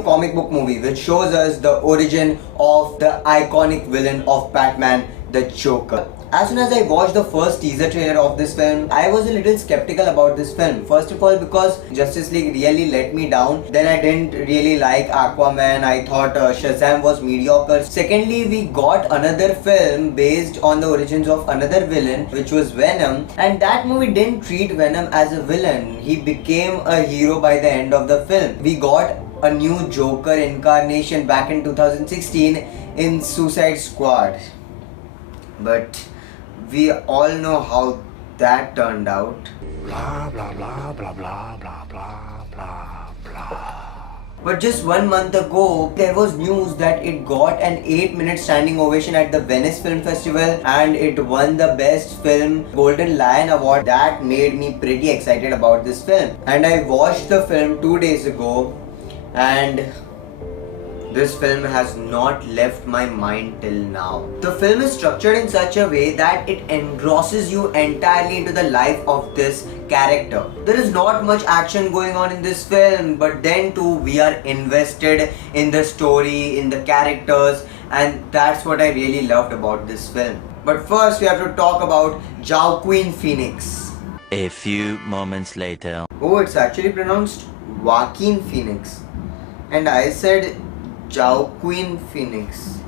new comic book movie which shows us the origin of the iconic villain of Batman, the Joker. As soon as I watched the first teaser trailer of this film, I was a little skeptical about this film. First of all, because Justice League really let me down. Then I didn't really like Aquaman. I thought Shazam was mediocre. Secondly, we got another film based on the origins of another villain, which was Venom. And that movie didn't treat Venom as a villain. He became a hero by the end of the film. We got a new Joker incarnation back in 2016 in Suicide Squad. But we all know how that turned out. Blah blah blah blah blah blah blah blah blah. But just 1 month ago, there was news that it got an 8-minute standing ovation at the Venice Film Festival and it won the Best Film Golden Lion Award. That made me pretty excited about this film. And I watched the film 2 days ago and this film has not left my mind till now. The film is structured in such a way that it engrosses you entirely into the life of this character. There is not much action going on in this film, but then too we are invested in the story, in the characters, and that's what I really loved about this film. But first we have to talk about Joaquin Phoenix. A few moments later. Oh, it's actually pronounced Joaquin Phoenix. And I said Joaquin Phoenix.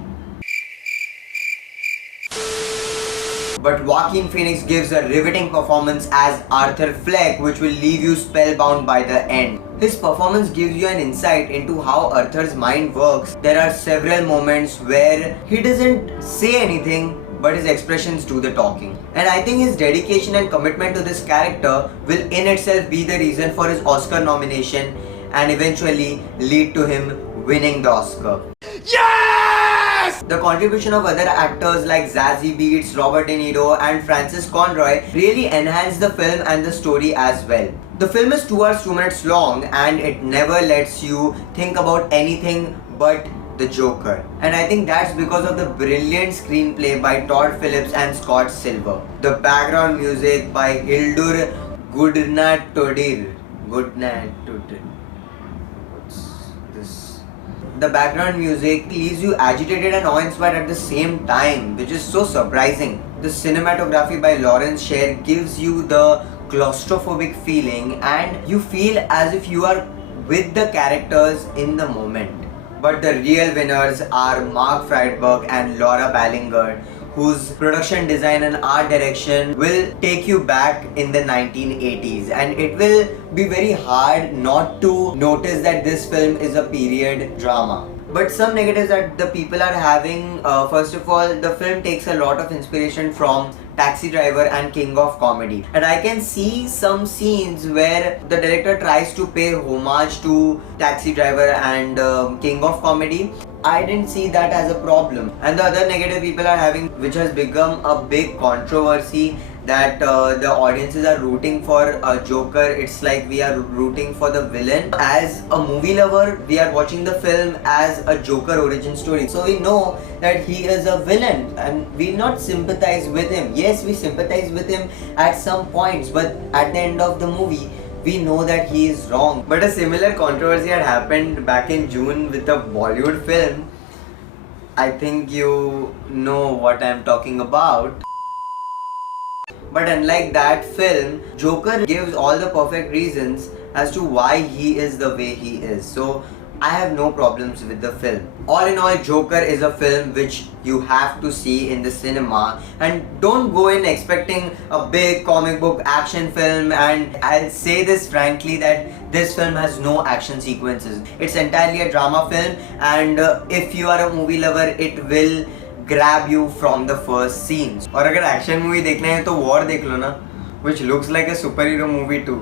But Joaquin Phoenix gives a riveting performance as Arthur Fleck, which will leave you spellbound by the end. His performance gives you an insight into how Arthur's mind works. There are several moments where he doesn't say anything, but his expressions do the talking. And I think his dedication and commitment to this character will in itself be the reason for his Oscar nomination and eventually lead to him winning the Oscar. Yes! The contribution of other actors like Zazie Beetz, Robert De Niro and Francis Conroy really enhance the film and the story as well. The film is 2 hours 2 minutes long and it never lets you think about anything but the Joker. And I think that's because of the brilliant screenplay by Todd Phillips and Scott Silver. The background music by Hildur Gudnadottir. The background music leaves you agitated and awe-inspired at the same time, which is so surprising. The cinematography by Lawrence Sher gives you the claustrophobic feeling and you feel as if you are with the characters in the moment. But the real winners are Mark Friedberg and Laura Ballinger, whose production design and art direction will take you back in the 1980s, and it will be very hard not to notice that this film is a period drama. But some negatives that the people are having, first of all, the film takes a lot of inspiration from Taxi Driver and King of Comedy, and I can see some scenes where the director tries to pay homage to Taxi Driver and King of Comedy. I didn't see that as a problem. And the other negative people are having, which has become a big controversy, that the audiences are rooting for a Joker. It's like we are rooting for the villain. As a movie lover, we are watching the film as a Joker origin story. So we know that he is a villain and we not sympathize with him. Yes, we sympathize with him at some points, but at the end of the movie, we know that he is wrong. But a similar controversy had happened back in June with a Bollywood film. I think you know what I'm talking about. But unlike that film, Joker gives all the perfect reasons as to why he is the way he is. So I have no problems with the film. All in all, Joker is a film which you have to see in the cinema, and don't go in expecting a big comic book action film. And I'll say this frankly that this film has no action sequences. It's entirely a drama film, and if you are a movie lover, it will grab you from the first scenes. और अगर action movie देखना है तो war देख लो ना, which looks like a superhero movie too.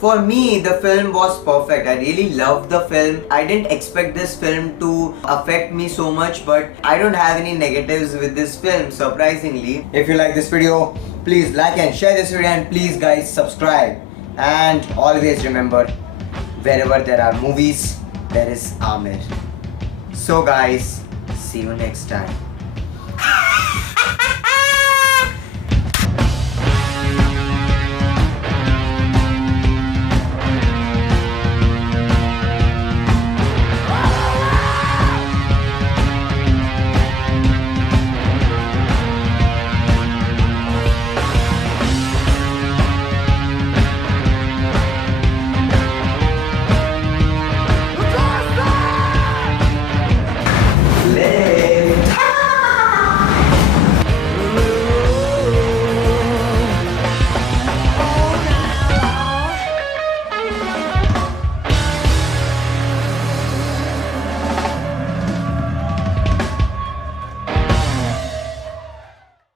For me, the film was perfect. I really loved the film. I didn't expect this film to affect me so much, but I don't have any negatives with this film, surprisingly. If you like this video, please like and share this video, and please guys subscribe. And always remember, wherever there are movies, there is Aamir. So guys, see you next time.